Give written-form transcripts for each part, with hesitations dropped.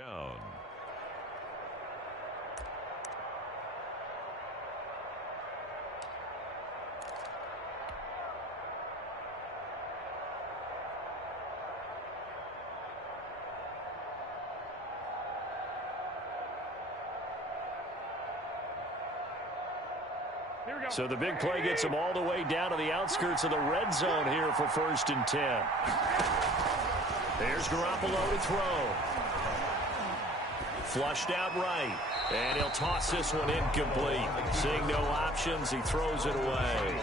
down. So the big play gets them all the way down to the outskirts of the red zone here for 1st and 10. There's Garoppolo to throw. Flushed out right. And he'll toss this one incomplete. Seeing no options, he throws it away.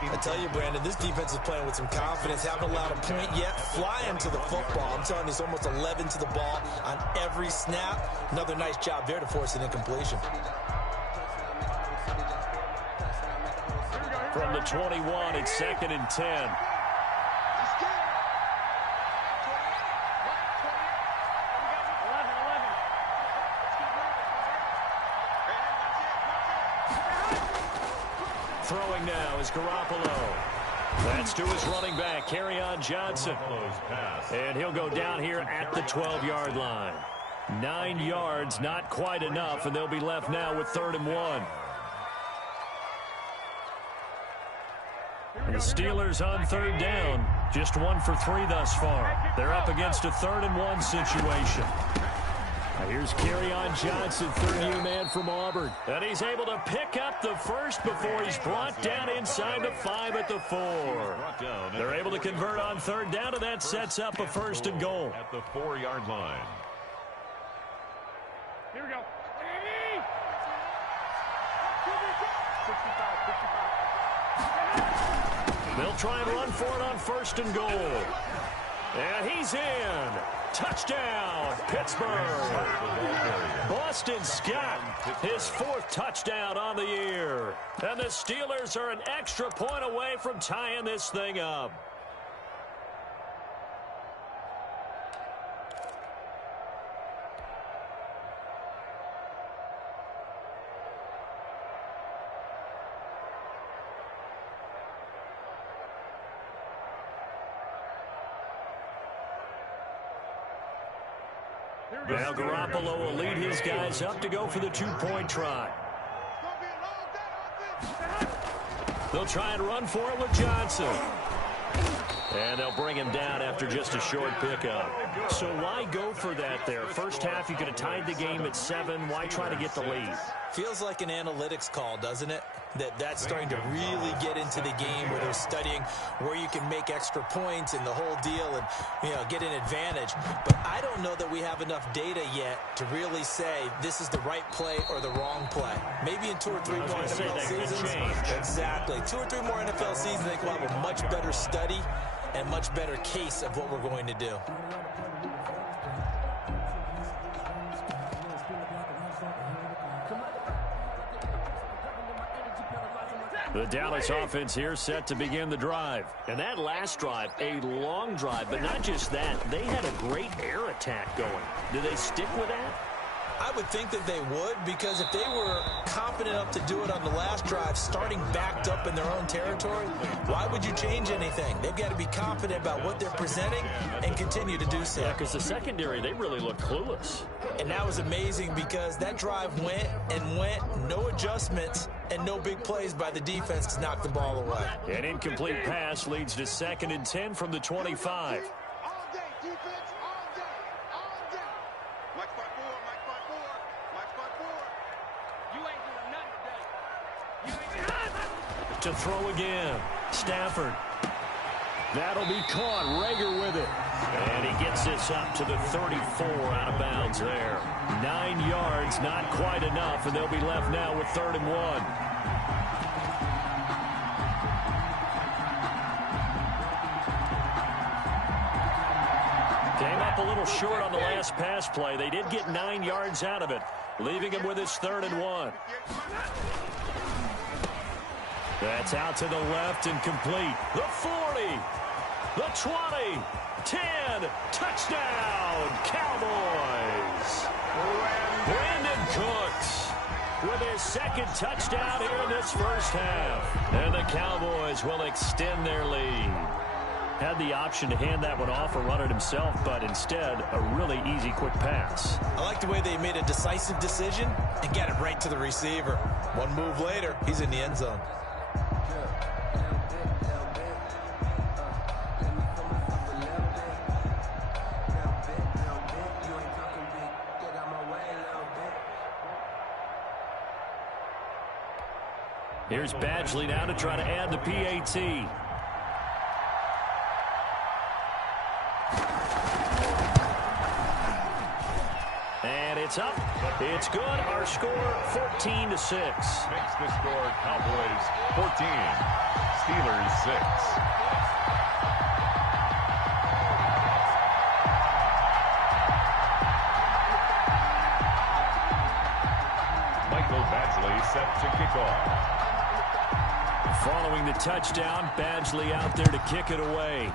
I tell you, Brandon, this defense is playing with some confidence. Haven't allowed a point yet. Flying to the football. I'm telling you, it's almost 11 to the ball on every snap. Another nice job there to force an incompletion. From the 21, it's 2nd and 10. Throwing now is Garoppolo. That's to his running back, Kerryon Johnson. And he'll go down here at the 12-yard line. 9 yards, not quite enough, and they'll be left now with 3rd and 1. The Steelers on 3rd down, just 1 for 3 thus far. They're up against a 3rd and 1 situation. Here's Kerryon Johnson, 3rd-year man from Auburn. And he's able to pick up the first before he's brought down inside the 5 at the 4. They're able to convert on 3rd down, and that sets up a 1st and goal. At the 4-yard line. Here we go. They'll try and run for it on 1st and goal. And he's in. Touchdown, Pittsburgh. Boston Scott, his 4th touchdown on the year. And the Steelers are an extra point away from tying this thing up. Now Garoppolo will lead his guys up to go for the 2-point try. They'll try and run for it with Johnson. And they'll bring him down after just a short pickup. So why go for that there? First half, you could have tied the game at 7. Why try to get the lead? Feels like an analytics call, doesn't it? That's starting to really get into the game where they're studying where you can make extra points and the whole deal and, get an advantage. But I don't know that we have enough data yet to really say this is the right play or the wrong play. Maybe in 2 or 3 more NFL seasons. Exactly. 2 or 3 more NFL seasons, I think we'll have a much better study and much better case of what we're going to do. The Dallas offense here set to begin the drive. And that last drive, a long drive, but not just that. They had a great air attack going. Do they stick with that? I would think that they would, because if they were confident enough to do it on the last drive, starting backed up in their own territory, why would you change anything? They've got to be confident about what they're presenting and continue to do so. Yeah, because the secondary, they really look clueless. And that was amazing because that drive went and went, no adjustments, and no big plays by the defense to knock the ball away. An incomplete pass leads to 2nd and 10 from the 25. To throw again. Stafford. That'll be caught. Rager with it. And he gets this up to the 34 out of bounds there. 9 yards, not quite enough, and they'll be left now with 3rd and 1. Came up a little short on the last pass play. They did get 9 yards out of it, leaving him with his 3rd and 1. That's out to the left and complete. The 40, the 20, 10, touchdown, Cowboys. Brandon Cooks with his 2nd touchdown here in this first half. And the Cowboys will extend their lead. Had the option to hand that one off or run it himself, but instead, a really easy, quick pass. I like the way they made a decisive decision and got it right to the receiver. One move later, he's in the end zone. Here's Badgley now to try to add the PAT. And it's up. It's good. Our score, 14-6. Makes the score Cowboys 14, Steelers 6. Michael Badgley set to kick off. Following the touchdown, Badgley out there to kick it away.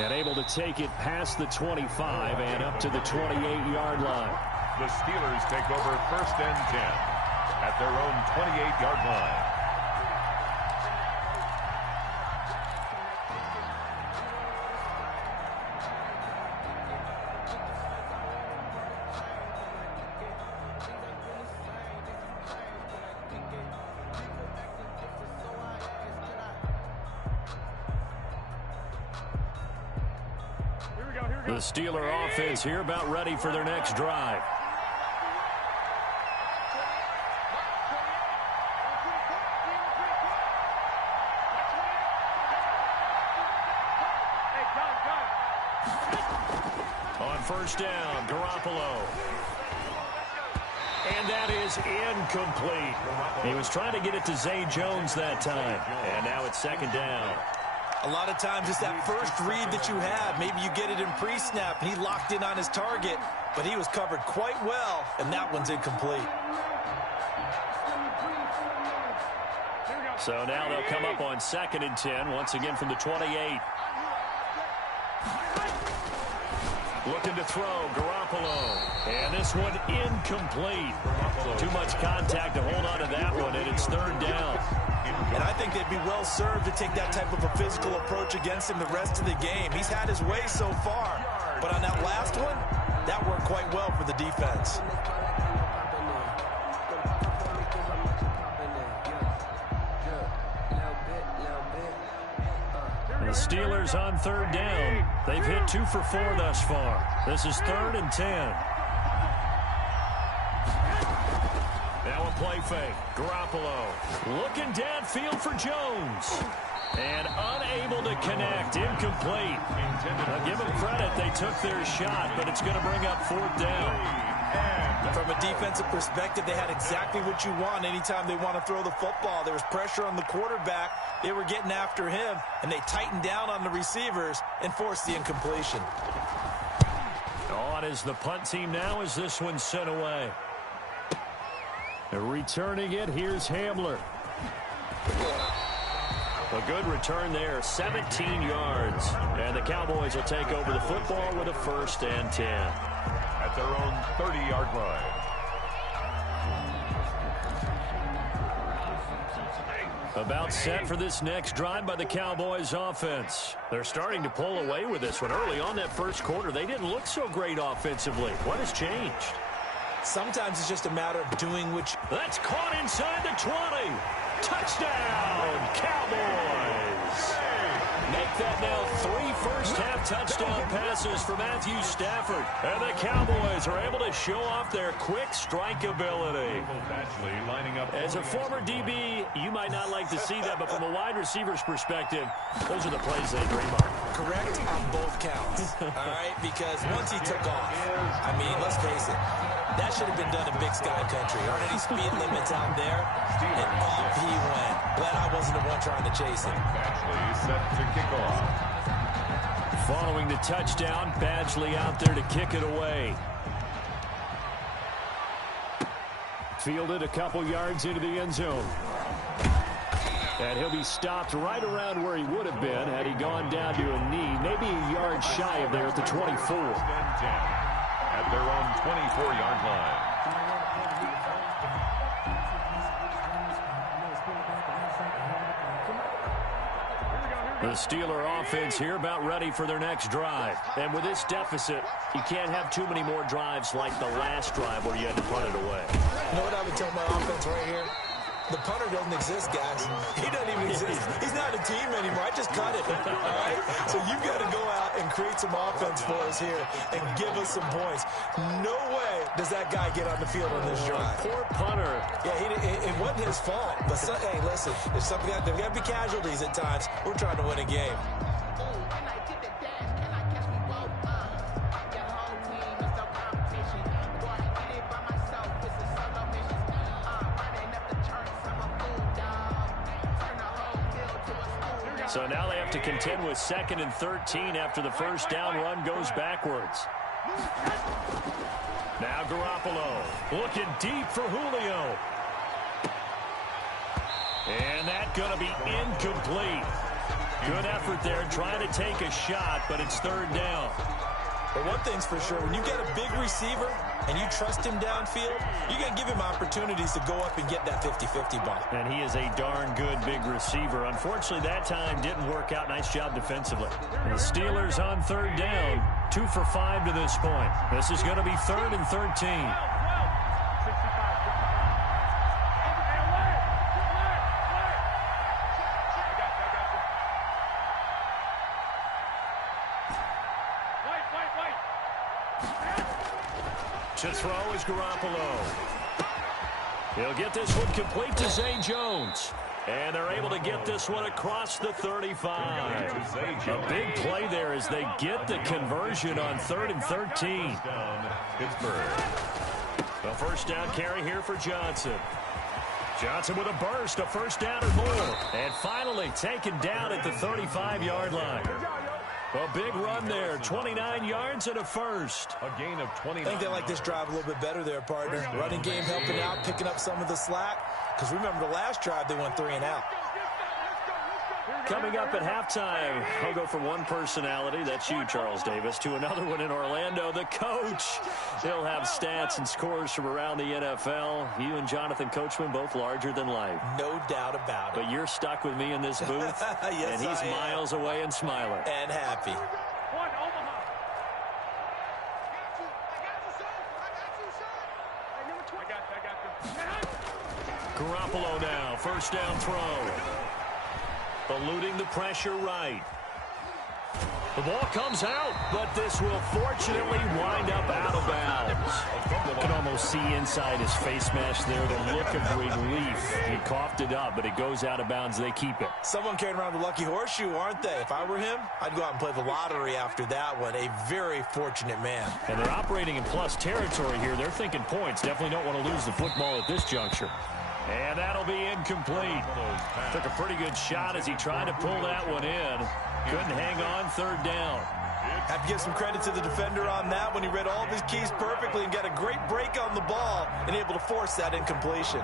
And able to take it past the 25 and up to the 28-yard line. The Steelers take over 1st and 10 at their own 28-yard line. The Steeler offense here about ready for their next drive. On 1st down, Garoppolo. And that is incomplete. He was trying to get it to Zay Jones that time. And now it's 2nd down. A lot of times it's that first read that you have. Maybe you get it in pre-snap. He locked in on his target, but he was covered quite well, and that one's incomplete. So now they'll come up on 2nd and 10, once again from the 28. Looking to throw, Garoppolo. And this one incomplete. Too much contact to hold on to that one, and it's 3rd down. And I think they'd be well served to take that type of a physical approach against him the rest of the game. He's had his way so far. But on that last one, that worked quite well for the defense. The Steelers on 3rd down. They've hit 2 for 4 thus far. This is 3rd and 10. Now a play fake. Garoppolo looking downfield for Jones. And unable to connect. Incomplete. Now give them credit. They took their shot, but it's going to bring up 4th down. From a defensive perspective, they had exactly what you want anytime they want to throw the football. There was pressure on the quarterback. They were getting after him, and they tightened down on the receivers and forced the incompletion. On is the punt team now as this one's sent away. Returning it, here's Hamler. A good return there, 17 yards. And the Cowboys will take over the football with a 1st and 10. At their own 30-yard line. About set for this next drive by the Cowboys offense. They're starting to pull away with this one. Early on that first quarter, they didn't look so great offensively. What has changed? Sometimes it's just a matter of doing what you... That's caught inside the 20. Touchdown, Cowboys. Make that now 3 first-half touchdown passes for Matthew Stafford. And the Cowboys are able to show off their quick strike ability. As a former DB, you might not like to see that, but from a wide receiver's perspective, those are the plays they dream of. Correct on both counts, all right? Because once he took off, I mean, let's face it, that should have been done in Big Sky Country. Aren't any speed limits out there? And off he went. Glad I wasn't the one trying to chase him. Badgley set to kick off. Following the touchdown, Badgley out there to kick it away. Fielded a couple yards into the end zone. And he'll be stopped right around where he would have been had he gone down to a knee, maybe a yard shy of there at the 24. At their own 24-yard line. The Steeler offense here about ready for their next drive. And with this deficit, you can't have too many more drives like the last drive where you had to punt it away. You know what I would tell my offense right here? The punter doesn't exist, guys. He doesn't even exist. He's not a team anymore. I just cut it, all right? So you've got to go out and create some offense for us here and give us some points. No way does that guy get on the field on this drive. Poor punter. Yeah, it wasn't his fault. But, hey, listen, there's got to be casualties at times. We're trying to win a game. So now they have to contend with 2nd and 13 after the first down run goes backwards. Now Garoppolo looking deep for Julio. And that's going to be incomplete. Good effort there trying to take a shot, but it's 3rd down. But one thing's for sure, when you get a big receiver and you trust him downfield, you're going to give him opportunities to go up and get that 50-50 ball. And he is a darn good big receiver. Unfortunately, that time didn't work out. Nice job defensively. And the Steelers on 3rd down, 2 for 5 to this point. This is going to be 3rd and 13. To throw is Garoppolo. He'll get this one complete to Zay Jones. And they're able to get this one across the 35. A big play there as they get the conversion on 3rd and 13. Pittsburgh. A first down carry here for Johnson. Johnson with a burst, a first down or more. And finally taken down at the 35-yard line. A big run there, 29 yards and a first. A gain of 29. I think they like this drive a little bit better there, partner. Running game helping out, picking up some of the slack. Because remember the last drive, they went 3 and out. Coming up at halftime, I'll go from one personality, that's you, Charles Davis, to another one in Orlando, the coach. He'll have stats and scores from around the NFL. You and Jonathan Coachman, both larger than life. No doubt about it. But you're stuck with me in this booth, yes, and he's miles away and smiling. And happy. Garoppolo now, first down throw. Eluding the pressure right. The ball comes out, but this will fortunately wind up out of bounds. You can almost see inside his face mask there the look of relief. He coughed it up, but it goes out of bounds. They keep it. Someone carrying around the lucky horseshoe, aren't they? If I were him, I'd go out and play the lottery after that one. A very fortunate man. And they're operating in plus territory here. They're thinking points. Definitely don't want to lose the football at this juncture. And that'll be incomplete. Took a pretty good shot as he tried to pull that one in. Couldn't hang on, 3rd down. Have to give some credit to the defender on that when he read all of his keys perfectly and got a great break on the ball and able to force that incompletion.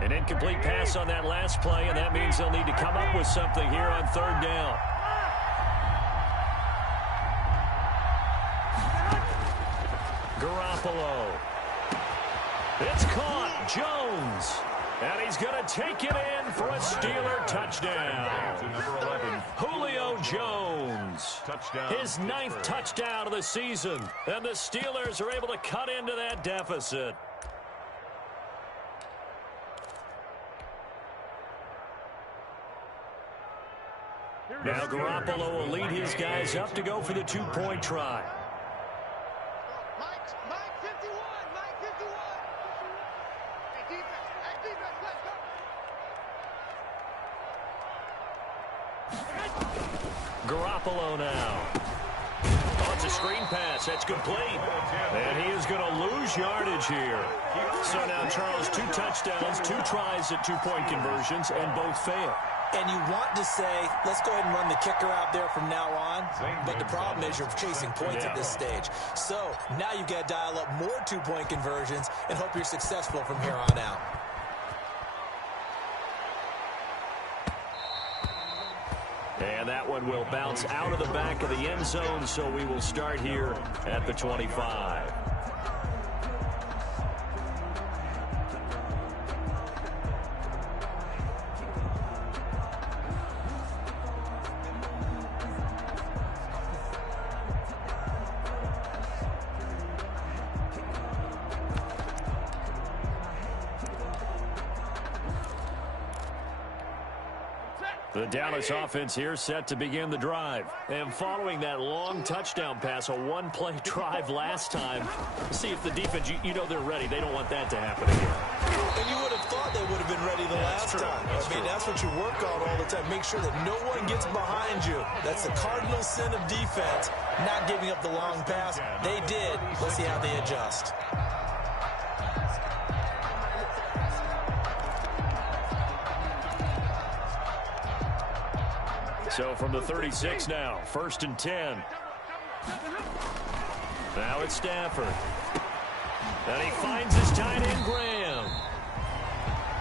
An incomplete pass on that last play, and that means they'll need to come up with something here on 3rd down. Garoppolo. It's caught. Jones. And he's going to take it in for a Steeler touchdown. Julio Jones. His 9th touchdown of the season. And the Steelers are able to cut into that deficit. Now Garoppolo will lead his guys up to go for the 2-point try. Garoppolo now. Oh, it's a screen pass. That's complete. And he is going to lose yardage here. So now, Charles, 2 touchdowns, 2 tries at 2-point conversions, and both fail. And you want to say, let's go ahead and run the kicker out there from now on. But the problem is you're chasing points at this stage. So now you've got to dial up more 2-point conversions and hope you're successful from here on out. And that one will bounce out of the back of the end zone, so we will start here at the 25. The Dallas offense here set to begin the drive. And following that long touchdown pass, a one-play drive last time, see if the defense, you know they're ready. They don't want that to happen again. And you would have thought they would have been ready the last time. That's what you work on all the time. Make sure that no one gets behind you. That's the cardinal sin of defense, not giving up the long pass. They did. Let's see how they adjust. So from the 36 now, 1st and 10. Now it's Stafford. And he finds his tight end, Graham.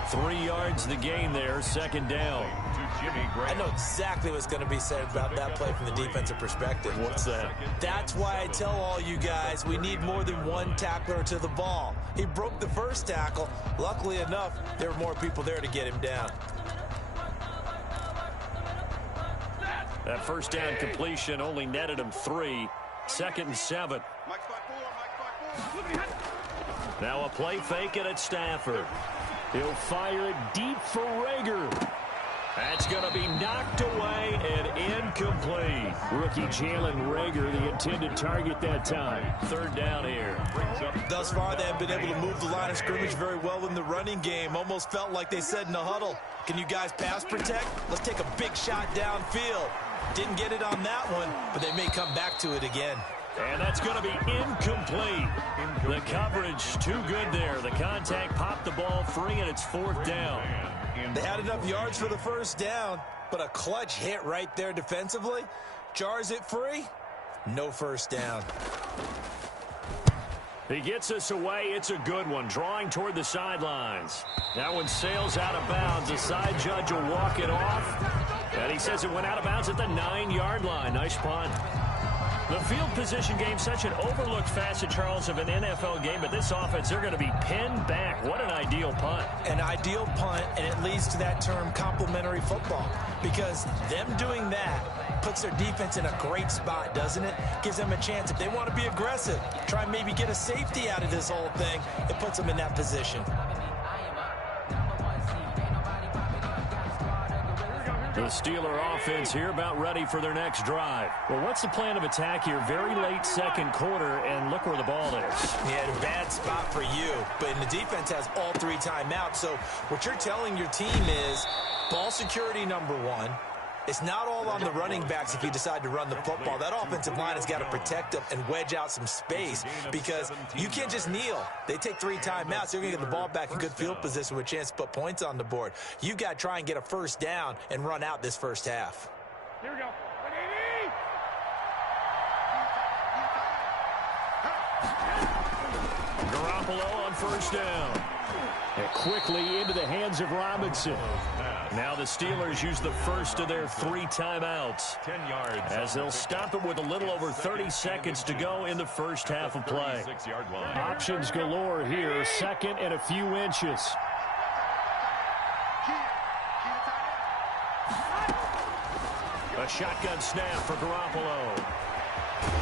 3 yards the gain there, 2nd down. I know exactly what's going to be said about that play from the defensive perspective. What's that? That's why I tell all you guys we need more than one tackler to the ball. He broke the first tackle. Luckily enough, there were more people there to get him down. That first down completion only netted him 3. 2nd and 7. Now a play fake it at Stafford. He'll fire it deep for Reagor. That's going to be knocked away and incomplete. Rookie Jalen Reagor, the intended target that time. 3rd down here. Thus far, they have been able to move the line of scrimmage very well in the running game. Almost felt like they said in the huddle, can you guys pass protect? Let's take a big shot downfield. Didn't get it on that one, but they may come back to it again. And that's going to be incomplete. The coverage too good there. The contact popped the ball free, and it's 4th down. They had enough yards for the first down, but a clutch hit right there defensively. Jars it free. No first down. He gets us away. It's a good one. Drawing toward the sidelines. That one sails out of bounds. The side judge will walk it off. And he says it went out of bounds at the 9-yard line. Nice punt. The field position game, such an overlooked facet, Charles, of an NFL game. But this offense, they're going to be pinned back. What an ideal punt. An ideal punt, and it leads to that term complementary football. Because them doing that puts their defense in a great spot, doesn't it? Gives them a chance. If they want to be aggressive, try and maybe get a safety out of this whole thing, it puts them in that position. The Steeler offense here about ready for their next drive. Well, what's the plan of attack here? Very late 2nd quarter, and look where the ball is. Yeah, a bad spot for you, but the defense has all 3 timeouts. So what you're telling your team is ball security #1. It's not all on the running backs if you decide to run the football. That offensive line has got to protect them and wedge out some space because you can't just kneel. They take 3 timeouts. They're going to get the ball back in good field position with a chance to put points on the board. You've got to try and get a first down and run out this first half. Here we go. Garoppolo on first down. And quickly into the hands of Robinson. Now the Steelers use the first of their 3 timeouts. 10 yards. As they'll stop it with a little over 30 seconds to go in the first half of play. 36-yard line. Options galore here. 2nd and a few inches. A shotgun snap for Garoppolo.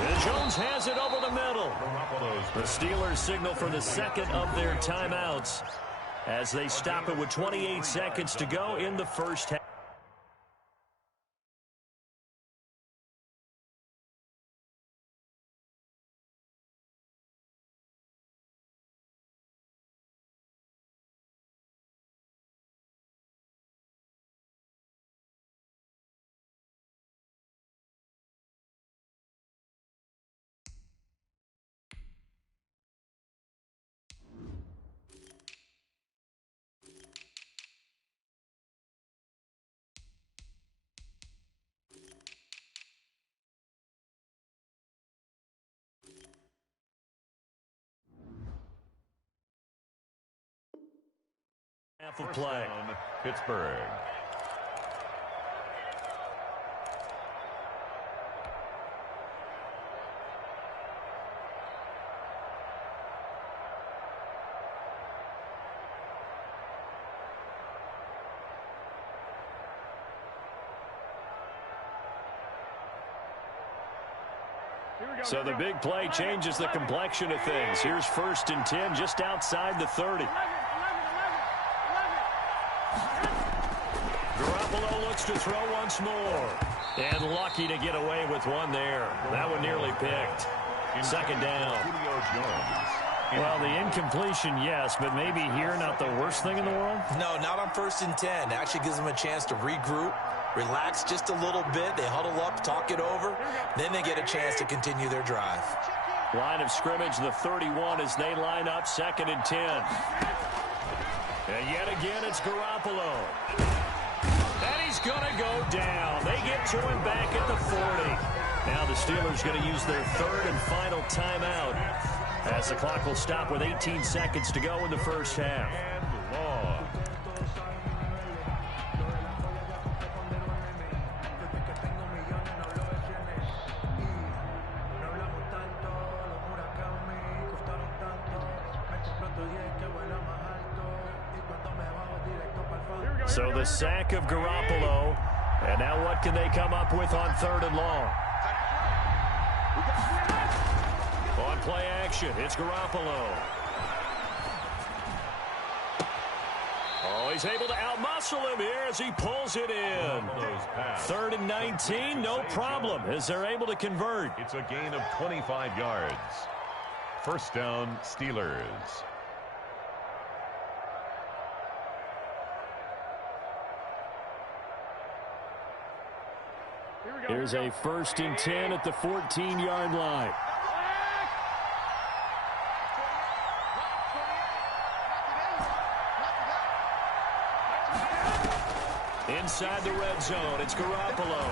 And Jones has it over the middle. The Steelers signal for the 2nd of their timeouts as they stop it with 28 seconds to go in the first half. Half of play. Pittsburgh. So the big play changes the complexion of things. Here's 1st and 10 just outside the 30. Garoppolo looks to throw once more. And lucky to get away with one there. That one nearly picked. 2nd down. Well, the incompletion, yes, but maybe here not the worst thing in the world? No, not on 1st and 10. Actually gives them a chance to regroup, relax just a little bit. They huddle up, talk it over. Then they get a chance to continue their drive. Line of scrimmage, the 31 as they line up 2nd and 10. And yet again, it's Garoppolo. And he's going to go down. They get to him back at the 40. Now the Steelers going to use their 3rd and final timeout as the clock will stop with 18 seconds to go in the first half. And long. So the sack of Garoppolo. And now what can they come up with on 3rd and long? On play action, it's Garoppolo. Oh, he's able to outmuscle him here as he pulls it in. 3rd and 19, no problem, as they're able to convert. It's a gain of 25 yards. 1st down, Steelers. Here's a 1st and 10 at the 14-yard line. Inside the red zone, it's Garoppolo.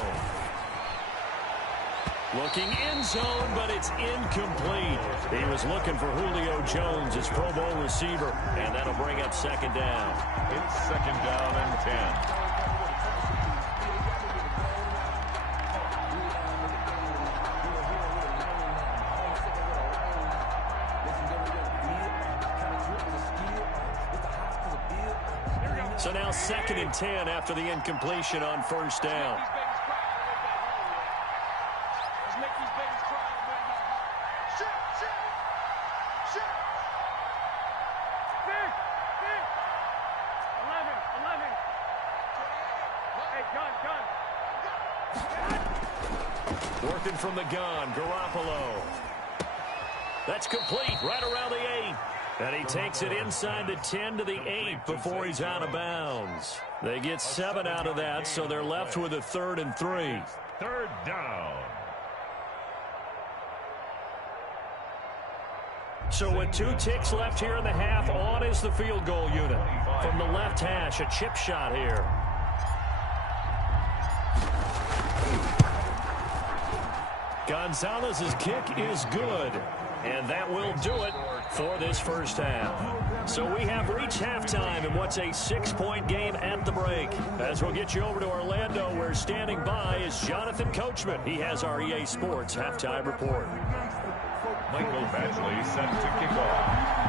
Looking end zone, but it's incomplete. He was looking for Julio Jones, his Pro Bowl receiver, and that'll bring up 2nd down. It's 2nd down and 10. So now 2nd and 10 after the incompletion on 1st down. Working from the gun, Garoppolo. That's complete right around the 8. And he takes it inside the 10 to the 8 before he's out of bounds. They get 7 out of that, so they're left with a 3rd and 3. 3rd down. So with 2 ticks left here in the half, on is the field goal unit. From the left hash, a chip shot here. Gonzalez's kick is good. And that will do it for this first half. So we have reached halftime in what's a 6-point game at the break. As we'll get you over to Orlando, where standing by is Jonathan Coachman. He has our EA Sports halftime report. Michael Badgley set to kick off.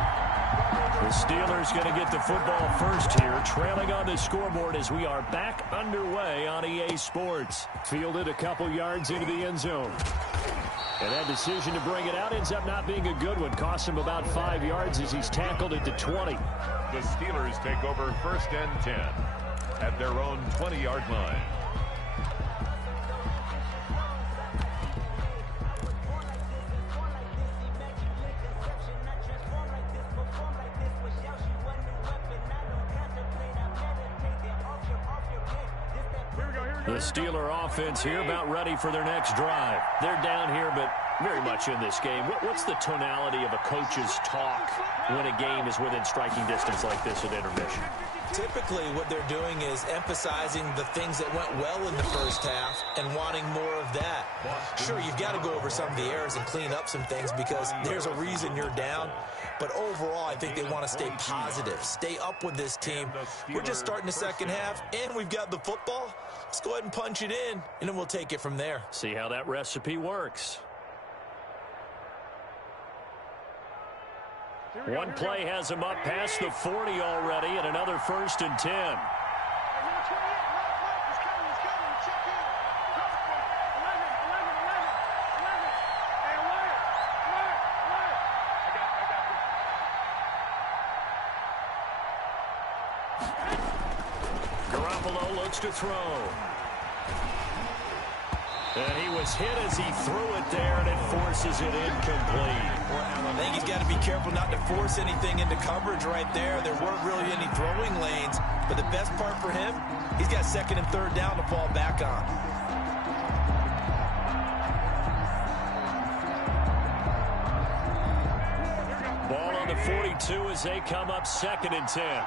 The Steelers going to get the football first here, trailing on the scoreboard as we are back underway on EA Sports. Fielded a couple yards into the end zone. And that decision to bring it out ends up not being a good one. Cost him about 5 yards as he's tackled it to 20. The Steelers take over 1st and 10 at their own 20-yard line. The Steeler offense here about ready for their next drive. They're down here, but very much in this game. What's the tonality of a coach's talk when a game is within striking distance like this at intermission? Typically, what they're doing is emphasizing the things that went well in the first half and wanting more of that. Sure, you've got to go over some of the errors and clean up some things because there's a reason you're down. But overall, I think they want to stay positive, stay up with this team. We're just starting the second half, and we've got the football. Let's go ahead and punch it in, and then we'll take it from there. See how that recipe works. One play has him up past the 40 already, and another 1st and 10. Garoppolo looks to throw. And he was hit as he threw it there, and it forces it incomplete. I think he's got to be careful not to force anything into coverage right there. There weren't really any throwing lanes, but the best part for him, he's got second and third down to fall back on. Ball on the 42 as they come up 2nd and 10.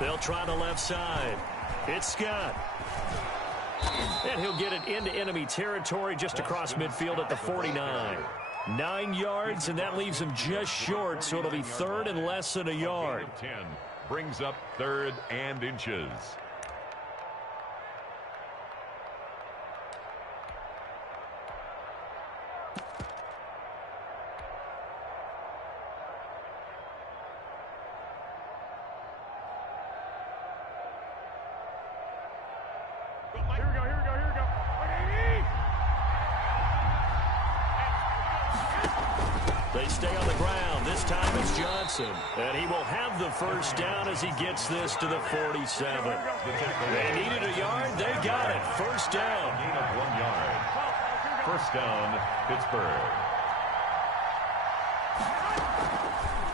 They'll try the left side. It's Scott. And he'll get it into enemy territory just across midfield at the 49. 9 yards, and that leaves him just short, so it'll be 3rd and less than a yard. 10 brings up 3rd and inches. They stay on the ground. This time it's Johnson. And he will have the first down as he gets this to the 47. They needed a yard. They got it. First down. Gain of 1 yard. First down, Pittsburgh.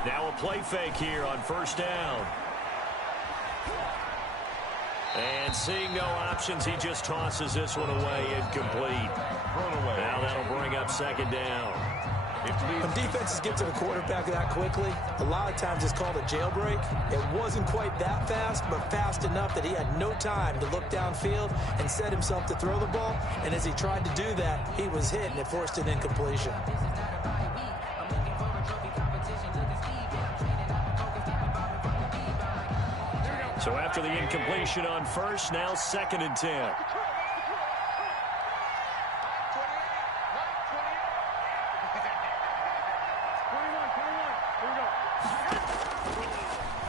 Now a play fake here on first down. And seeing no options, he just tosses this one away, incomplete. Thrown away. Now that'll bring up 2nd down. When defenses get to the quarterback that quickly, a lot of times it's called a jailbreak. It wasn't quite that fast, but fast enough that he had no time to look downfield and set himself to throw the ball. And as he tried to do that, he was hit, and it forced an incompletion. So after the incompletion on first, now 2nd and 10.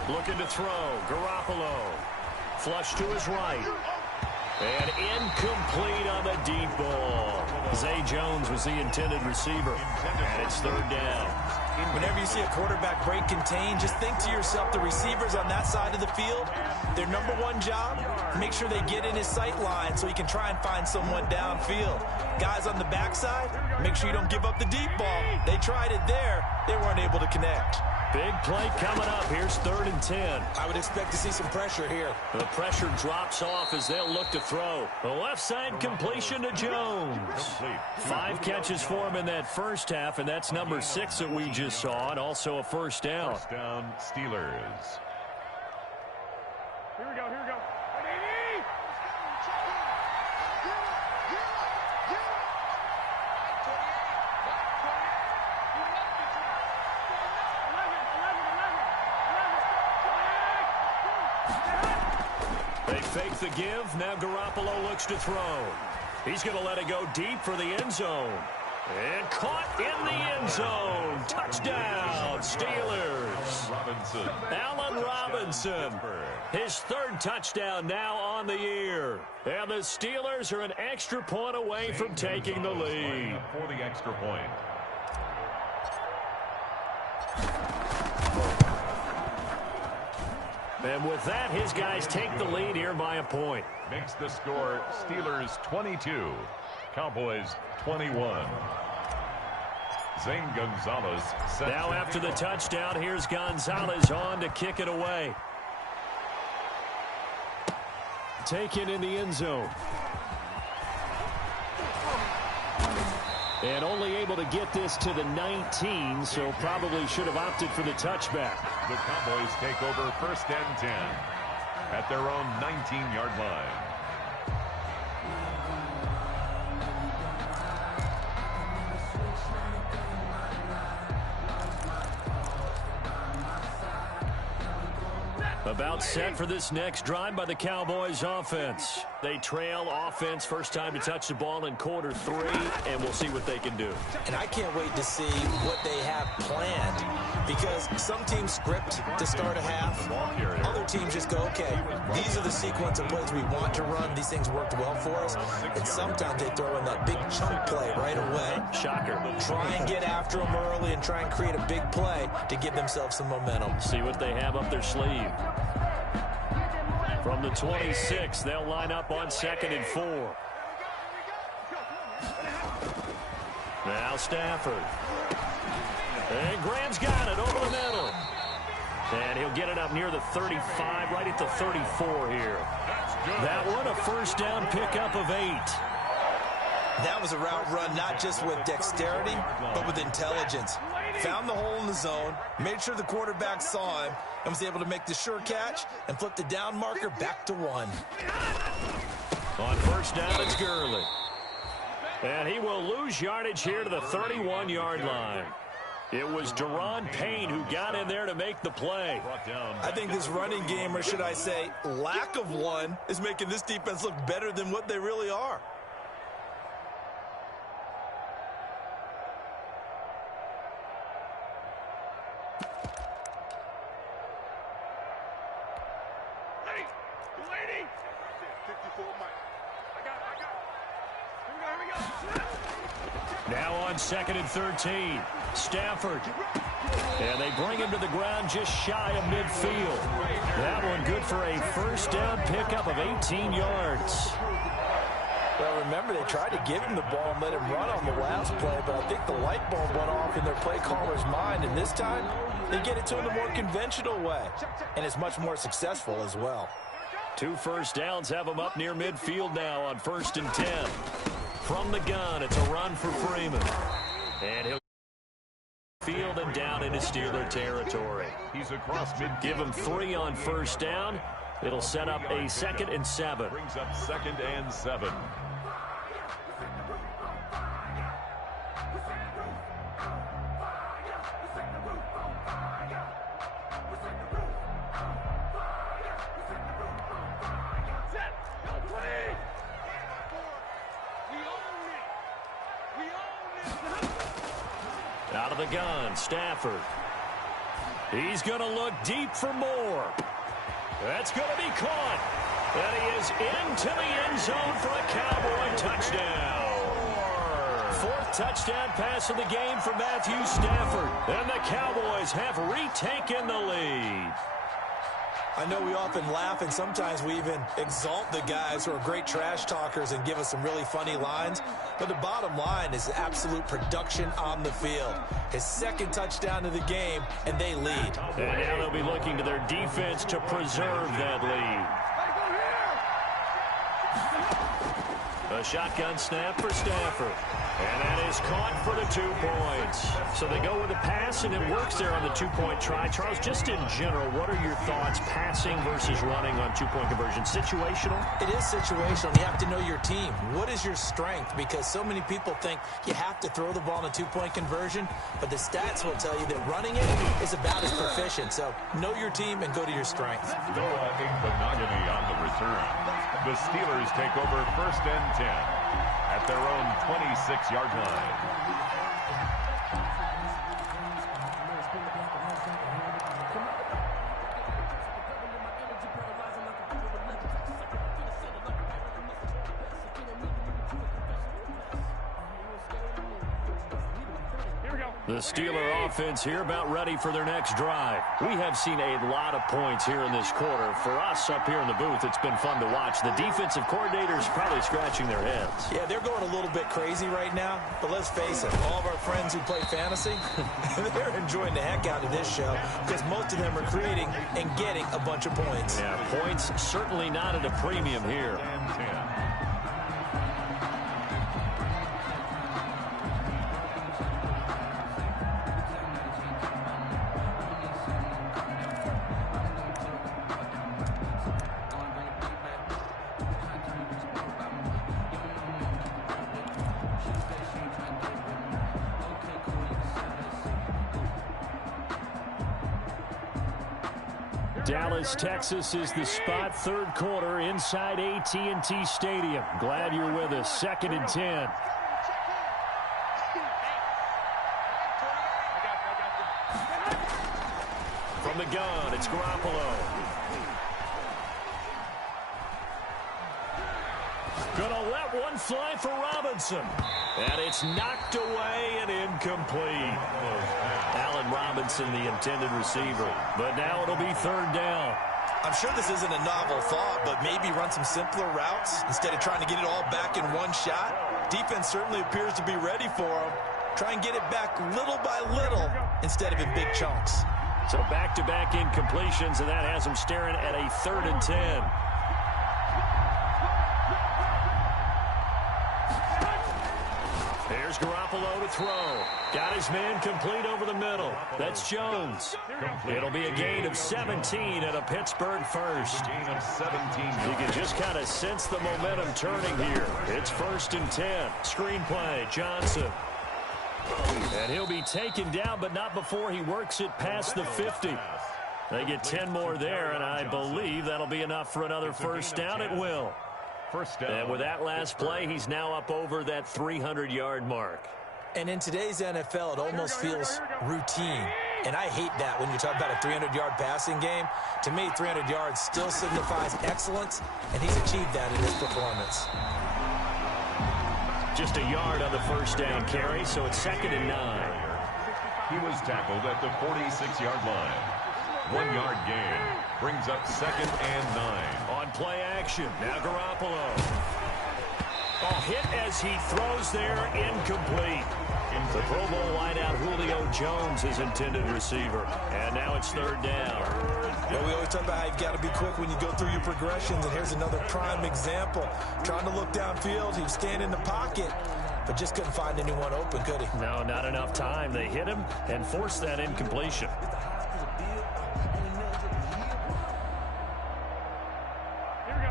Looking to throw. Garoppolo. Flush to his right. And incomplete on the deep ball. Zay Jones was the intended receiver. And it's 3rd down. Whenever you see a quarterback break contain, just think to yourself, the receivers on that side of the field, their number one job, make sure they get in his sight line so he can try and find someone downfield. Guys on the backside, make sure you don't give up the deep ball. They tried it there. They weren't able to connect. Big play coming up. Here's 3rd and 10. I would expect to see some pressure here. The pressure drops off as they'll look to throw. The left side completion to Jones. 5 catches for him in that first half, and that's number 6 that we just saw, and also a first down. First down, Steelers. Here we go. They fake the give. Now Garoppolo looks to throw. He's going to let it go deep for the end zone. And caught in the end zone. Touchdown, Steelers. Allen Robinson. His 3rd touchdown now on the year. And the Steelers are an extra point away from taking the lead. For the extra point. And with that, his guys take the lead here by a point. Makes the score Steelers 22, Cowboys 21. Zane Gonzalez. Now after the touchdown, here's Gonzalez on to kick it away. Taken in the end zone. And only able to get this to the 19, so probably should have opted for the touchback. The Cowboys take over 1st and 10 at their own 19-yard line. About set for this next drive by the Cowboys offense. They trail offense, first time to touch the ball in quarter 3, and we'll see what they can do. And I can't wait to see what they have planned, because some teams script to start a half. Other teams just go, okay, these are the sequence of plays we want to run. These things worked well for us. And sometimes they throw in that big chunk play right away. Shocker. Try and get after them early and try and create a big play to give themselves some momentum. See what they have up their sleeve. From the 26, they'll line up on 2nd and 4. Now Stafford. And Graham's got it over the middle. And he'll get it up near the 35, right at the 34 here. That one, a first down pickup of 8. That was a route run not just with dexterity, but with intelligence. Found the hole in the zone, made sure the quarterback saw him, and was able to make the sure catch and flip the down marker back to 1. On first down, it's Gurley. And he will lose yardage here to the 31-yard line. It was Daron Payne who got in there to make the play. I think this running game, or should I say lack of one, is making this defense look better than what they really are. Now on 2nd and 13, Stafford. And they bring him to the ground just shy of midfield. That one good for a first down pickup of 18 yards. Well, remember, they tried to give him the ball and let him run on the last play, but I think the light bulb went off in their play caller's mind, and this time they get it to him the more conventional way, and it's much more successful as well. 2 first downs have him up near midfield now on 1st and 10. From the gun, it's a run for Freeman. And he'll field and down into Steeler territory. He's across midfield. Give him 3 on first down. It'll set up a 2nd and 7. Brings up 2nd and 7. Out of the gun, Stafford. He's going to look deep for more. That's going to be caught. And he is into the end zone for a Cowboy touchdown. 4th touchdown pass of the game for Matthew Stafford. And the Cowboys have retaken the lead. I know we often laugh, and sometimes we even exalt the guys who are great trash talkers and give us some really funny lines. But the bottom line is absolute production on the field. His 2nd touchdown of the game, and they lead. And now they'll be looking to their defense to preserve that lead. A shotgun snap for Stafford. And that is caught for the 2 points. So they go with a pass, and it works there on the 2-point try. Charles, just in general, what are your thoughts passing versus running on 2-point conversion? Situational? It is situational. You have to know your team. What is your strength? Because so many people think you have to throw the ball in a 2-point conversion, but the stats will tell you that running it is about as proficient. So know your team and go to your strength. Noah Igbinoghene on the return. The Steelers take over 1st and 10 at their own 26-yard line. The Steeler offense here about ready for their next drive. We have seen a lot of points here in this quarter. For us up here in the booth, it's been fun to watch. The defensive coordinators probably scratching their heads. Yeah, they're going a little bit crazy right now. But let's face it, all of our friends who play fantasy, they're enjoying the heck out of this show because most of them are creating and getting a bunch of points. Yeah, points certainly not at a premium here. And 10. Dallas, Texas is the spot. Third quarter inside AT&T Stadium. Glad you're with us. 2nd and 10. From the gun, it's Garoppolo. Gonna let one fly for Robinson. And it's knocked away and incomplete. Allen Robinson, the intended receiver. But now it'll be 3rd down. I'm sure this isn't a novel thought, but maybe run some simpler routes instead of trying to get it all back in one shot. Defense certainly appears to be ready for him. Try and get it back little by little instead of in big chunks. So back-to-back incompletions, and that has him staring at a 3rd and 10. Here's Garoppolo to throw. Got his man complete over the middle. That's Jones. It'll be a gain of 17 and a Pittsburgh first. Gain of 17. You can just kind of sense the momentum turning here. It's 1st and 10. Screenplay, Johnson. And he'll be taken down, but not before he works it past the 50. They get 10 more there, and I believe that'll be enough for another first down. It will. First down. And with that last play, he's now up over that 300-yard mark. And in today's NFL, it almost feels routine. And I hate that when you talk about a 300-yard passing game. To me, 300 yards still signifies excellence, and he's achieved that in his performance. Just a yard on the first down carry, so it's 2nd and 9. He was tackled at the 46-yard line. 1 yard gain brings up 2nd and 9. On play action, now Garoppolo. Oh, hit as he throws there, incomplete. The Pro Bowl wideout Julio Jones is intended receiver. And now it's 3rd down. Well, we always talk about how you've got to be quick when you go through your progressions, and here's another prime example. Trying to look downfield, he was standing in the pocket, but just couldn't find anyone open, could he? No, not enough time. They hit him and forced that incompletion.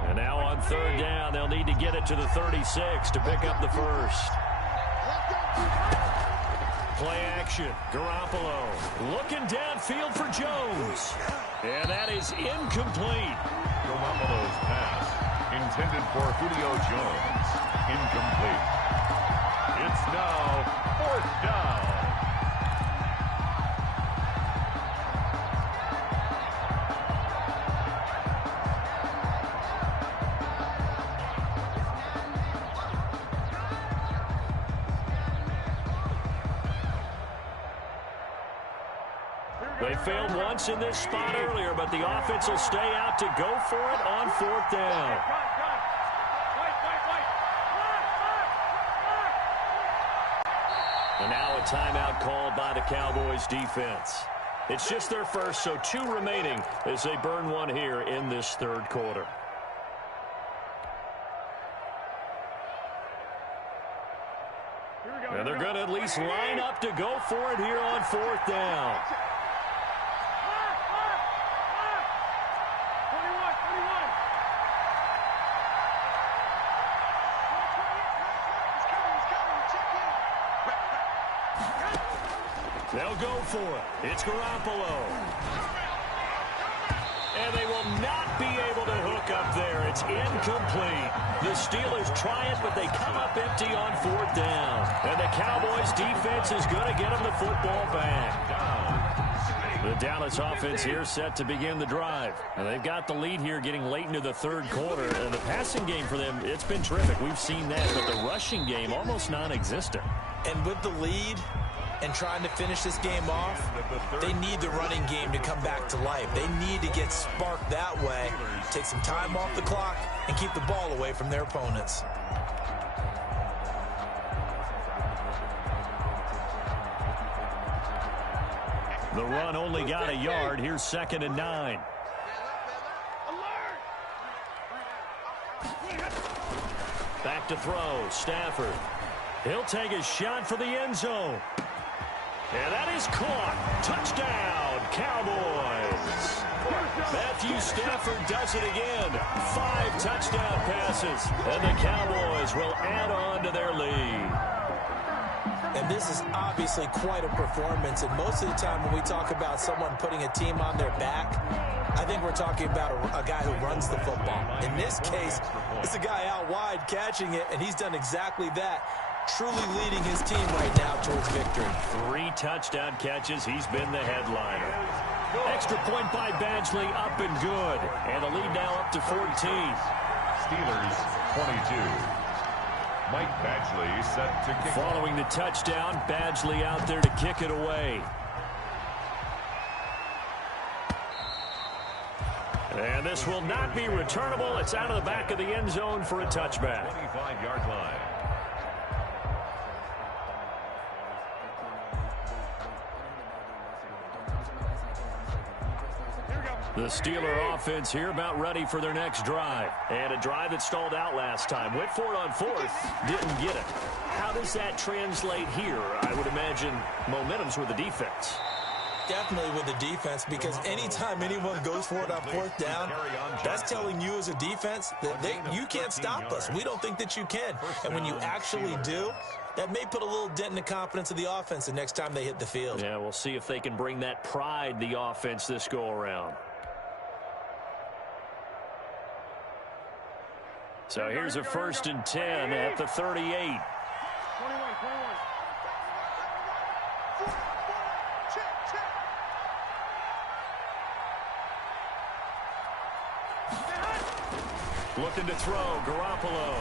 And now on 3rd down, they'll need to get it to the 36 to pick up the first. Play action. Garoppolo looking downfield for Jones. And that is incomplete. Garoppolo's pass intended for Julio Jones. Incomplete. It's now 4th down. They failed once in this spot earlier, but the offense will stay out to go for it on 4th down. And now a timeout called by the Cowboys defense. It's just their first, so 2 remaining as they burn one here in this 3rd quarter. And they're going to at least line up to go for it here on 4th down. They'll go for it. It's Garoppolo. And they will not be able to hook up there. It's incomplete. The Steelers try it, but they come up empty on 4th down. And the Cowboys defense is going to get them the football back. The Dallas offense here set to begin the drive. And they've got the lead here getting late into the 3rd quarter. And the passing game for them, it's been terrific. We've seen that. But the rushing game, almost non-existent. And with the lead and trying to finish this game off, they need the running game to come back to life. They need to get sparked that way, take some time off the clock, and keep the ball away from their opponents. The run only got a yard. Here's 2nd and 9. Back to throw. Stafford. He'll take a shot for the end zone. And that is caught. Touchdown, Cowboys. Matthew Stafford does it again. 5 touchdown passes. And the Cowboys will add on to their lead. And this is obviously quite a performance. And most of the time when we talk about someone putting a team on their back, I think we're talking about a guy who runs the football. In this case, it's a guy out wide catching it, and he's done exactly that, truly leading his team right now towards victory. 3 touchdown catches. He's been the headliner. Extra point by Badgley, up and good. And the lead now up to 14. Steelers 22. Mike Badgley set to kick. Following the touchdown, Badgley out there to kick it away. And this will not be returnable. It's out of the back of the end zone for a touchback. 25-yard line. The Steeler offense here about ready for their next drive. And a drive that stalled out last time. Went for it on 4th, didn't get it. How does that translate here? I would imagine momentum's with the defense. Definitely with the defense, because anytime anyone goes for it on 4th down, that's telling you as a defense that you can't stop us. We don't think that you can. And when you actually do, that may put a little dent in the confidence of the offense the next time they hit the field. Yeah, we'll see if they can bring that pride, the offense, this go-around. So here's a 1st and 10 at the 38. 21. Looking to throw, Garoppolo.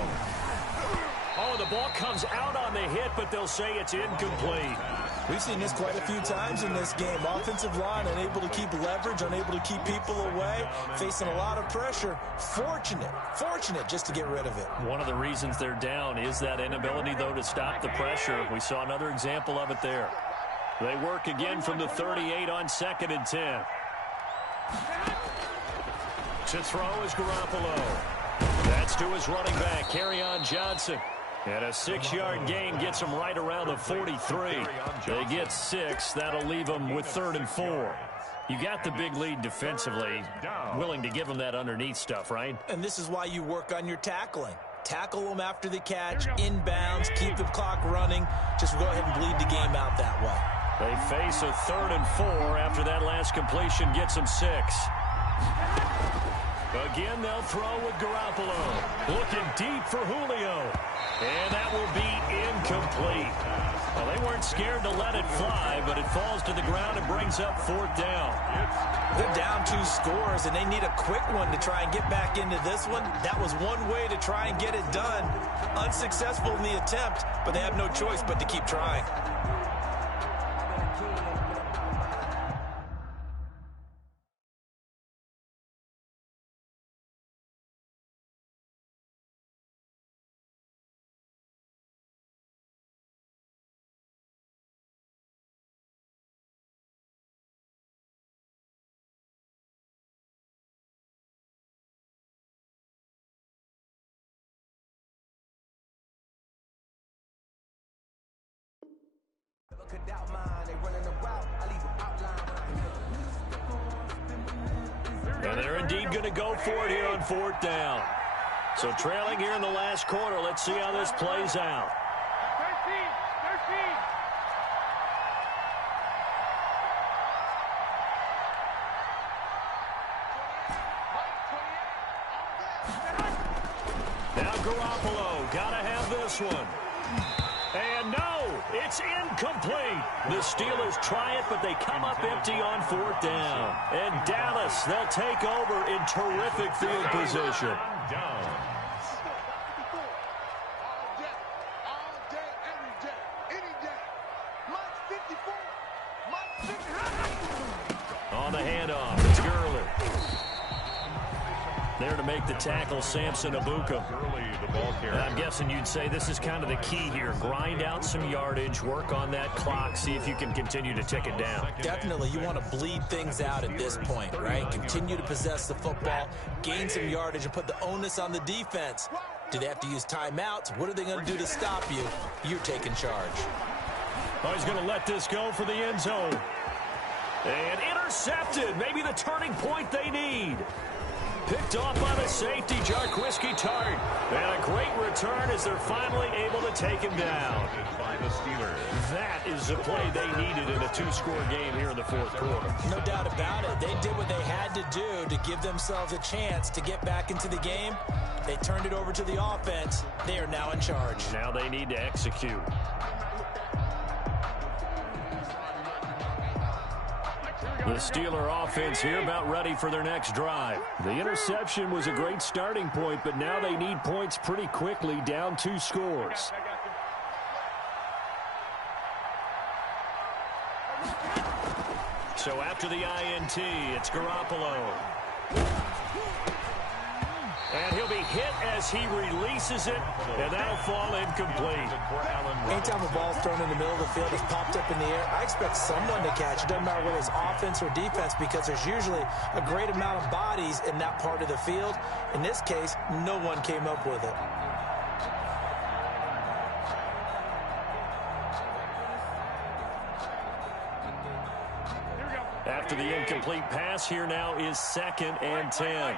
Oh, the ball comes out on the hit, but they'll say it's incomplete. We've seen this quite a few times in this game. Offensive line unable to keep leverage, unable to keep people away, facing a lot of pressure. Fortunate just to get rid of it. One of the reasons they're down is that inability, though, to stop the pressure. We saw another example of it there. They work again from the 38 on 2nd and 10. To throw is Garoppolo. That's to his running back, Kerryon Johnson. And a 6-yard gain gets them right around the 43. They get 6. That'll leave them with 3rd and 4. You got the big lead defensively. Willing to give them that underneath stuff, right? And this is why you work on your tackling. Tackle them after the catch, inbounds, keep the clock running. Just go ahead and bleed the game out that way. They face a 3rd and 4 after that last completion gets them 6. Again, they'll throw with Garoppolo. Looking deep for Julio. And that will be incomplete. Well, they weren't scared to let it fly, but it falls to the ground and brings up 4th down. They're down 2 scores, and they need a quick one to try and get back into this one. That was one way to try and get it done. Unsuccessful in the attempt, but they have no choice but to keep trying. And they're indeed going to go for it here on 4th down. So trailing here in the last quarter, let's see how this plays out. 13. Now Garoppolo, got to have this one. And no, it's incomplete. The Steelers try it, but they come up empty on 4th down. And Dallas, they'll take over in terrific field position. On the handoff, it's Gurley. There to make the tackle, Samson Abuka. And I'm guessing you'd say this is kind of the key here. Grind out some yardage, work on that clock, see if you can continue to tick it down. Definitely, you want to bleed things out at this point, right? Continue to possess the football, gain some yardage, and put the onus on the defense. Do they have to use timeouts? What are they going to do to stop you? You're taking charge. Oh, he's going to let this go for the end zone. And intercepted. Maybe the turning point they need. Picked off by the safety, Jarquiski Tart. And a great return as they're finally able to take him down. By the Steelers. that is the play they needed in a two-score game here in the fourth quarter. No doubt about it. They did what they had to do to give themselves a chance to get back into the game. They turned it over to the offense. They are now in charge. Now they need to execute. The Steeler offense here about ready for their next drive. The interception was a great starting point, but now they need points pretty quickly, down 2 scores. So after the INT, it's Garoppolo. And he'll be hit as he releases it, and that'll fall incomplete. Anytime a ball's thrown in the middle of the field, it's popped up in the air, I expect someone to catch. It doesn't matter whether it's offense or defense, because there's usually a great amount of bodies in that part of the field. In this case, no one came up with it. After the incomplete pass, here now is 2nd and 10.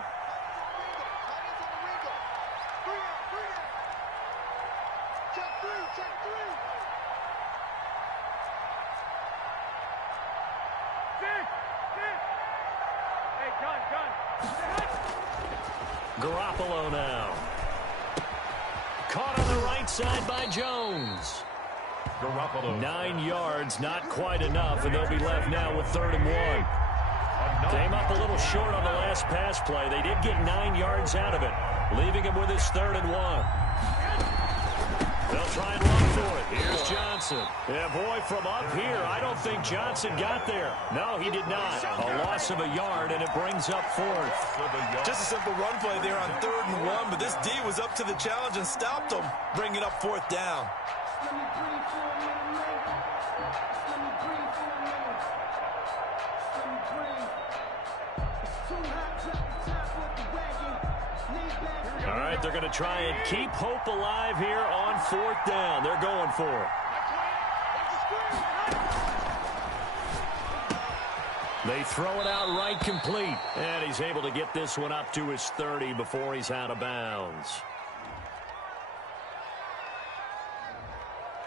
Garoppolo now. Caught on the right side by Jones. Garoppolo. 9 yards, not quite enough, and they'll be left now with 3rd and 1. Came up a little short on the last pass play. They did get 9 yards out of it, leaving him with his 3rd and 1. They'll try and run for it. Here's Johnson. Yeah, boy, from up here, I don't think Johnson got there. No, he did not. A loss of a yard, and it brings up 4th. Just a simple run play there on 3rd and 1, but this D was up to the challenge and stopped them, bringing up 4th down. All right, they're going to try and keep hope alive here on 4th down. They're going for it. They throw it out right complete, and he's able to get this one up to his 30 before he's out of bounds.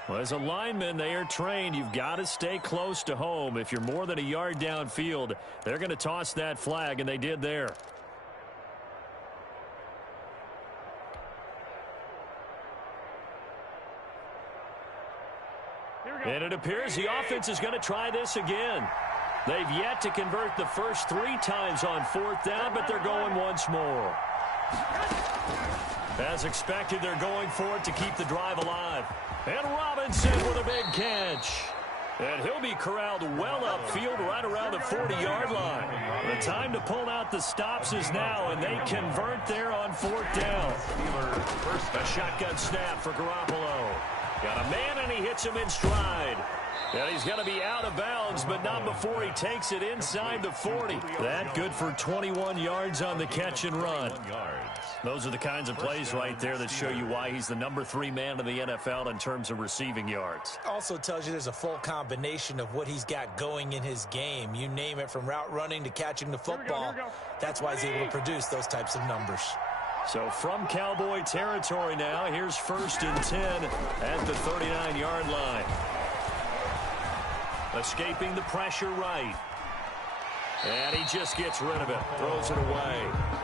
Well, as a lineman, they are trained. You've got to stay close to home. If you're more than a yard downfield, they're going to toss that flag, and they did there. And it appears the offense is going to try this again. They've yet to convert the first 3 times on 4th down, but they're going once more. As expected, they're going for it to keep the drive alive. And Robinson with a big catch. And he'll be corralled well upfield right around the 40-yard line. The time to pull out the stops is now, and they convert there on 4th down. A shotgun snap for Garoppolo. Got a man, and he hits him in stride. And he's going to be out of bounds, but not before he takes it inside the 40. That good for 21 yards on the catch and run. Those are the kinds of plays right there that show you why he's the number 3 man in the NFL in terms of receiving yards. Also tells you there's a full combination of what he's got going in his game. You name it, from route running to catching the football. That's why he's able to produce those types of numbers. So from Cowboy territory now, here's 1st and 10 at the 39-yard line. Escaping the pressure right. And he just gets rid of it. Throws it away.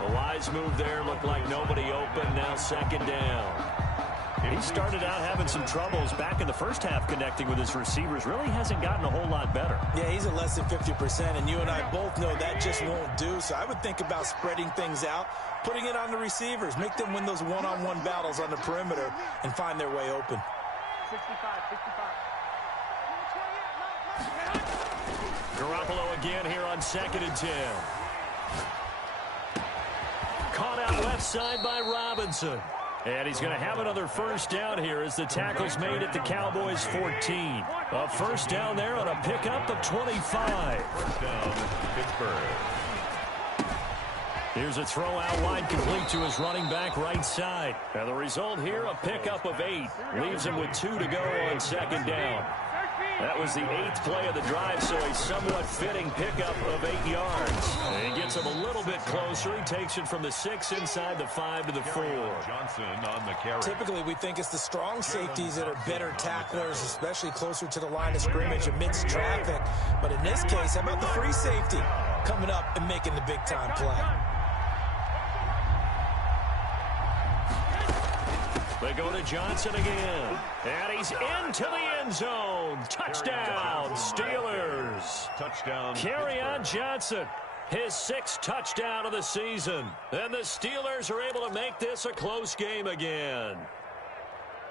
A wise move there. Looked like nobody open. Now 2nd down. He started out having some troubles back in the first half connecting with his receivers. Really hasn't gotten a whole lot better. Yeah, he's at less than 50%, and you and I both know that just won't do. So I would think about spreading things out, putting it on the receivers, make them win those one-on-one battles on the perimeter and find their way open. 65. Garoppolo again here on 2nd and 10. Caught out left side by Robinson. And he's going to have another 1st down here as the tackle's made at the Cowboys 14. A 1st down there on a pickup of 25. 1st down, Pittsburgh. Here's a throw out wide, complete to his running back right side. And the result here, a pickup of 8. Leaves him with 2 to go on 2nd down. That was the 8th play of the drive, so a somewhat fitting pickup of 8 yards. And he gets him a little bit closer. He takes it from the 6 inside the 5 to the 4. Johnson on the carry. Typically, we think it's the strong safeties that are better tacklers, especially closer to the line of scrimmage amidst traffic. But in this case, how about the free safety coming up and making the big-time play? They go to Johnson again. And he's into the end zone. Touchdown, Steelers. Touchdown. Kerryon Johnson, his 6th touchdown of the season. And the Steelers are able to make this a close game again.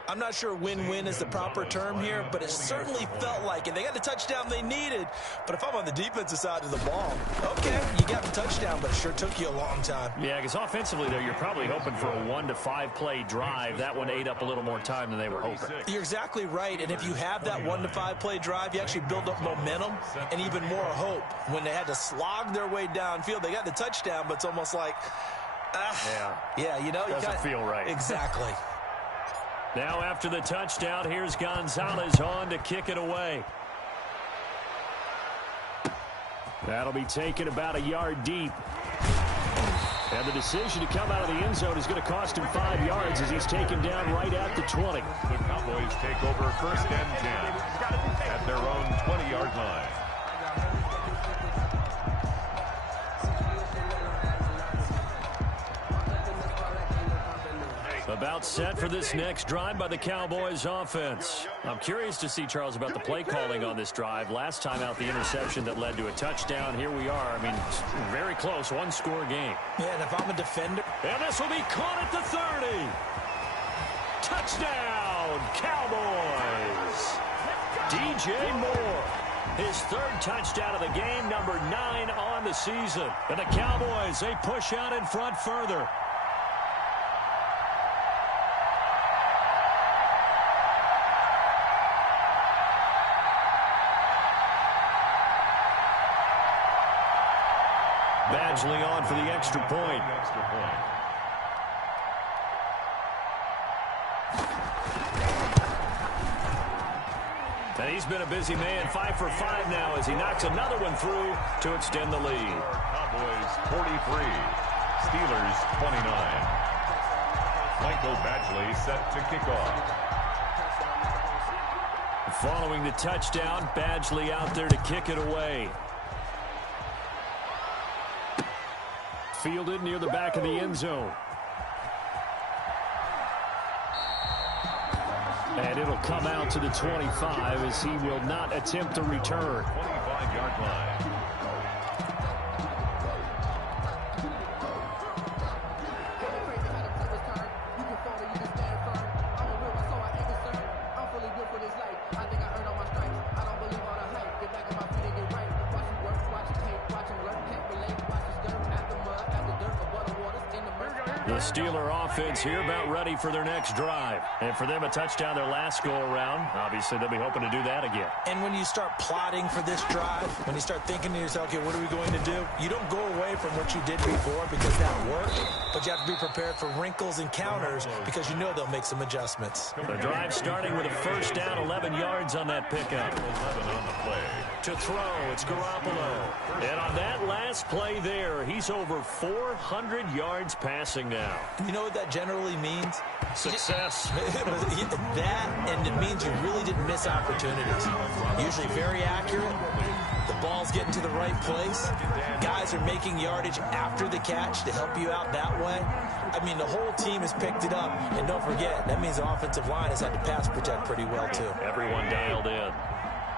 I'm not sure win-win is the proper term here, but it certainly felt like it. They got the touchdown they needed, but if I'm on the defensive side of the ball, okay, you got the touchdown, but it sure took you a long time. Yeah, because offensively, though, you're probably hoping for a 1 to 5 play drive. That one ate up a little more time than they were hoping. You're exactly right, and if you have that 1 to 5 play drive, you actually build up momentum and even more hope. When they had to slog their way downfield, they got the touchdown, but it's almost like, yeah, you know, doesn't feel right. Exactly. Now after the touchdown, here's Gonzalez on to kick it away. That'll be taken about a yard deep. And the decision to come out of the end zone is going to cost him 5 yards as he's taken down right at the 20. The Cowboys take over 1st and 10 at their own 20-yard line. About set for this next drive by the Cowboys offense. I'm curious to see, Charles, about the play calling on this drive. Last time out, the interception that led to a touchdown. Here we are. I mean, very close, 1-score game. Yeah, and if I'm a defender. And this will be caught at the 30. Touchdown, Cowboys. DJ Moore. His 3rd touchdown of the game, number 9 on the season. And the Cowboys, they push out in front further. Badgley on for the extra point. And he's been a busy man, 5 for 5 now as he knocks another one through to extend the lead. Cowboys 43, Steelers 29. Michael Badgley set to kick off. Following the touchdown, Badgley out there to kick it away. Fielded near the back of the end zone. And it'll come out to the 25 as he will not attempt a return. 25-yard line. The Steeler offense here about ready for their next drive. And for them, a touchdown their last go-around. Obviously, they'll be hoping to do that again. And when you start plotting for this drive, when you start thinking to yourself, okay, what are we going to do? You don't go away from what you did before because that worked, but you have to be prepared for wrinkles and counters because you know they'll make some adjustments. The drive starting with a 1st down, 11 yards on that pickup. 11 on the play. To throw, it's Garoppolo. And on that last play there, he's over 400 yards passing now. You know what that generally means? Success. That, and it means you really didn't miss opportunities. Usually very accurate. The ball's getting to the right place. Guys are making yardage after the catch to help you out that way. I mean, the whole team has picked it up. And don't forget, that means the offensive line has had to pass protect pretty well, too. Everyone dialed in.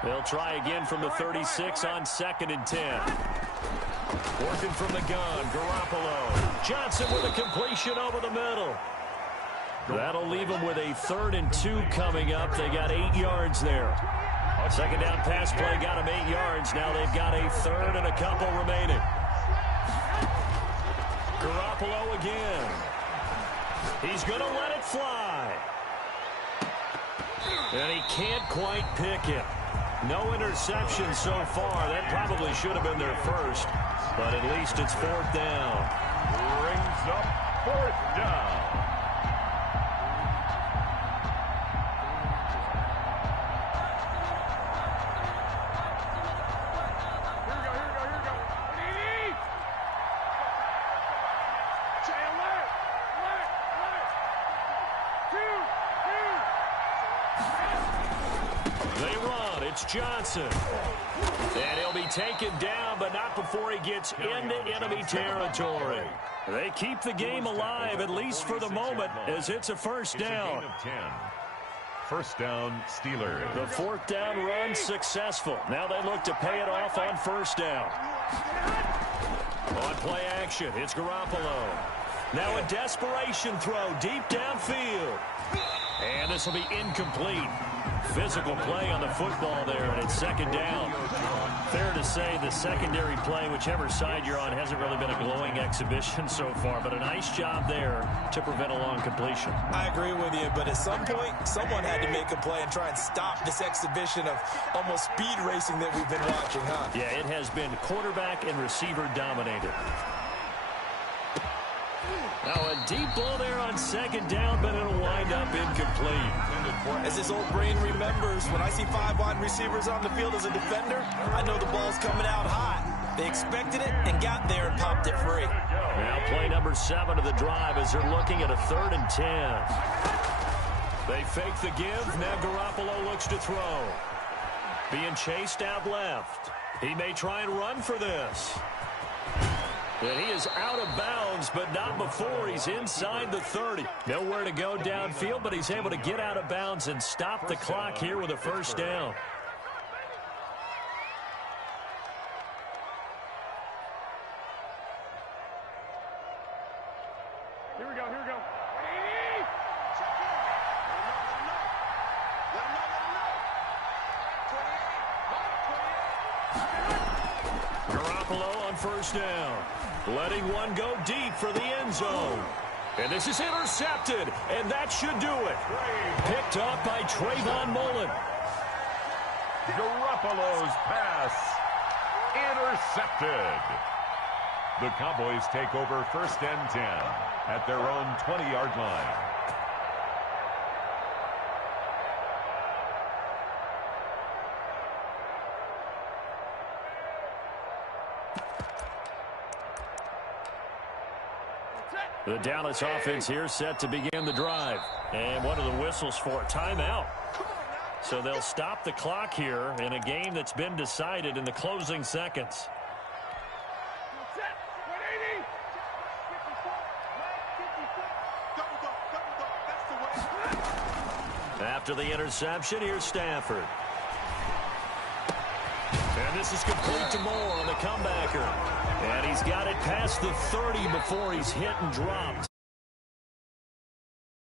They'll try again from the 36 on 2nd and 10. Working from the gun, Garoppolo. Johnson with a completion over the middle. That'll leave them with a 3rd and 2 coming up. They got 8 yards there. 2nd down pass play got them 8 yards. Now they've got a 3rd and a couple remaining. Garoppolo again. He's going to let it fly. And he can't quite pick it. No interception so far. That probably should have been their first. But at least it's 4th down. Brings up 4th down. They run. It's Johnson. And he'll be taken down, but not before he gets into enemy territory. They keep the game alive, at least for the moment, as it's a first down. First down, Steelers. The fourth down run successful. Now they look to pay it off on first down. On play action, it's Garoppolo. Now a desperation throw deep downfield. And this will be incomplete. Physical play on the football there, and it's second down. Fair to say the secondary play, whichever side you're on, hasn't really been a glowing exhibition so far, but a nice job there to prevent a long completion. I agree with you, but at some point, someone had to make a play and try and stop this exhibition of almost speed racing that we've been watching, huh? Yeah, it has been quarterback and receiver dominated. Now a deep ball there on second down, but it'll wind up incomplete. As this old brain remembers, when I see 5 wide receivers on the field as a defender, I know the ball's coming out hot. They expected it and got there and popped it free. Now play number 7 of the drive as they're looking at a 3rd and 10. They fake the give. Now Garoppolo looks to throw. Being chased out left. He may try and run for this. And he is out of bounds, but not before he's inside the 30. Nowhere to go downfield, but he's able to get out of bounds and stop the clock here with a first down. Here we go, here we go. Garoppolo on first down. Letting one go deep for the end zone. And this is intercepted, and that should do it. Picked up by Trayvon Mullen. Garoppolo's pass intercepted. The Cowboys take over 1st and 10 at their own 20-yard line. The Dallas offense here set to begin the drive. And what are the whistles for? Timeout. So they'll stop the clock here in a game that's been decided in the closing seconds. After the interception, here's Stafford. And this is complete to Moore on the comebacker. And he's got it past the 30 before he's hit and dropped.